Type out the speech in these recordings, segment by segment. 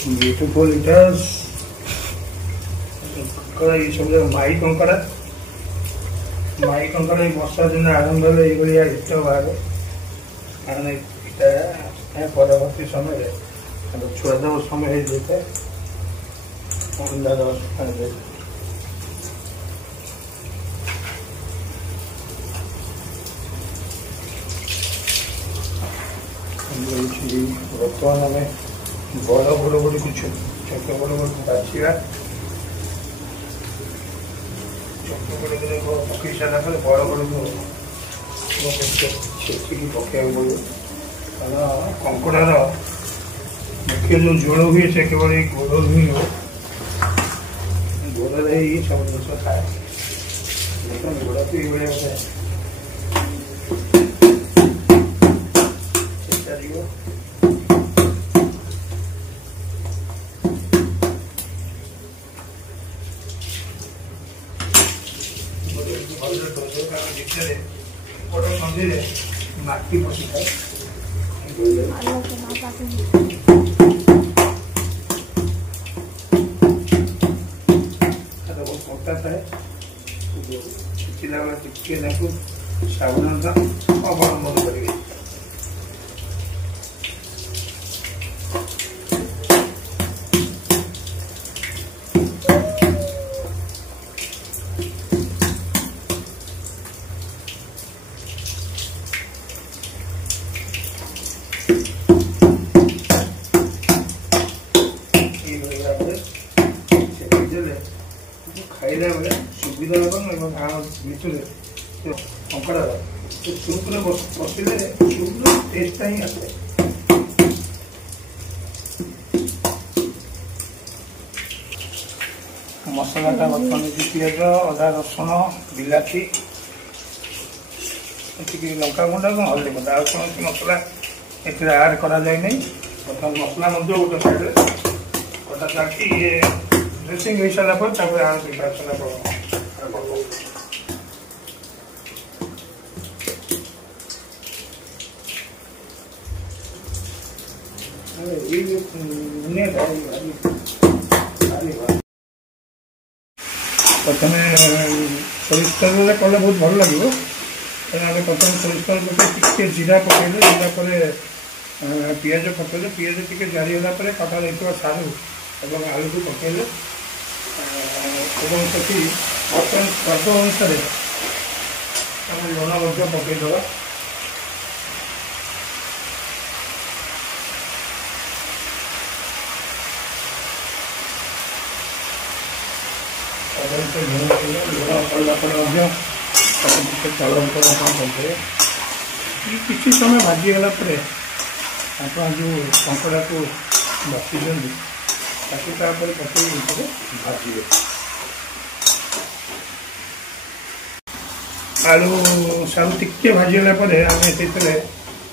Beautiful eaters ये सब माई कंकड़ा वर्षा दिन आरंभ ये हिट बाहर कारण यहाँ परवर्ती समय छुआ देव समय हो अंडा देव बर्तमान आम बड़ बड़ गुड़ी को छोट बड़ गुड़ को बाछा छोट बड़ गुड़ पकई सारा बड़ बड़ को छेचिकी पकड़ा पड़ो कारण कंकड़ार मुख्य जो झोल हुए से केवल गोड़ ही हो गोड़ ही सब जिन खाए गोड़ तो ये गोटे माटी पशि थाए कंटा थाए छिचिला बेला टिके साबुन अवलम्बन करेंगे खाइला बेले सुविधा भितर कंकड़ा सूप बसले सूप टेस्ट ही आसे मसलाटा बर्तमान पिज अदा रसुण बिलाती लंका गुंडा और हल्दी गुंडा आ कौन मसला ए आड करा बर्तमान मसला गोटे साइड कटा काटी ये ड्रेसिंग हो सारा पर आलू पिठा सारा प्रथम सोरिष कले बहुत भल लगे प्रथम सोरिष टे जीरा पकड़े जीरा पर पिज पकड़े पिज टे जारीगला कटा जाइए सारू और आलू को पकड़े से बर्तमान स्वाद अनुसार लुण पकईदे लुण पड़े चाउल पकड़े किसी समय भाजीगला आप जो कंकड़ा को बसी पकई भाजे आलू सारू टिके भाजीगला आम से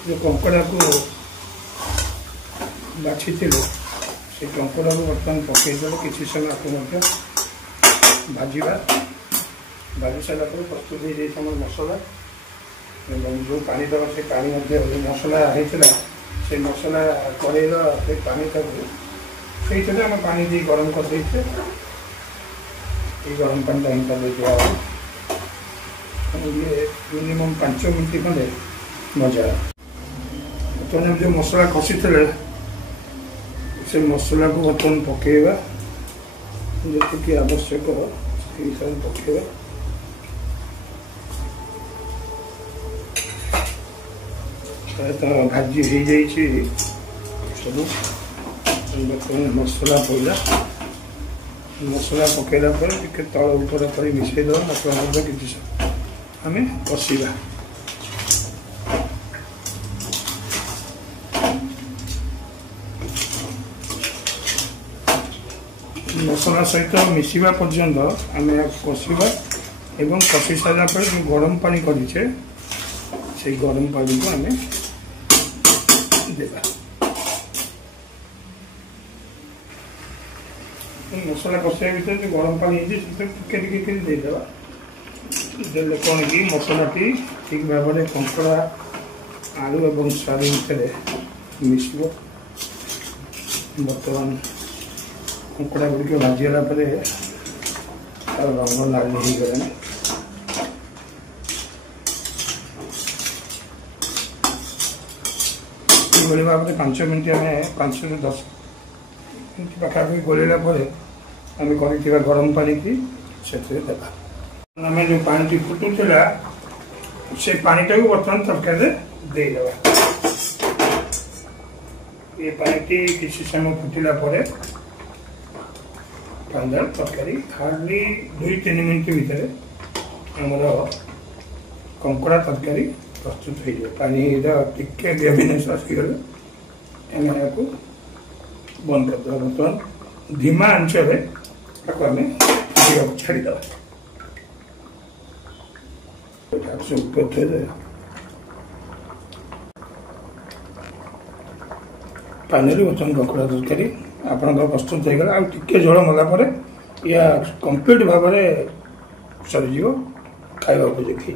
जो कंकड़ा को बाछी से कंकड़ा को बर्तमान पकईदे किसी समय आपको भाजवा भाजी सारा प्रस्तुत हो जाए समय मसला जो पानी दवा से पानी मसला होता से मसला कड़े पानी से आम पानी दी गरम कर देते गरम पानी हिसाब दिया ये मिनिमम 5 मिनट खंडे मजा बर्तमान जो मसला कषि से मसला को बर्तमान पकेवा जी आवश्यक हिसाब पकेवा प्रायतः भाजी हो जाइए सब बर्तमान मसला पड़ा मसला पकड़ा पर तल ऊपर कर मिसेद मसला किसी आम कषा मसला सहित मिसवा पर्यंत आम कषा एवं कषि सारा पर जो गरम पानी करें से गरम पानी को आम देवा मसला कषा भर जो गरम पानी टिके देदेवा देले कौन कि मसलाटी ठीक भाव में कंकड़ा आलू और सारू भितर मिसब बर्तमान कଙ୍କड़ा गुड़िक भाजीगला रंग लाल हो गला भाव में 5 मिनट आम 5 से 10 मिनट पाखापाखि गोलेला आम कर गरम पानी की देवा आम जो पानी फुटुला से पानी टाक बर्तमान तरकारी देदेवा ये पानी किसी समय फुटिला तरकारी हार्डली 2-3 मिनट भितर आमर कंकड़ा तरकारी प्रस्तुत हो जाए पानी टिके ग्रेविनेस आसीगले को बंद करदे बर्तमान धीमा आंचल आम छाड़ीद पानी बर्तमान कंकड़ा तरकारी आपण प्रस्तुत हो गला टिके झोल मला या कंप्लीट भाव में सरीज खावा उपयोगी।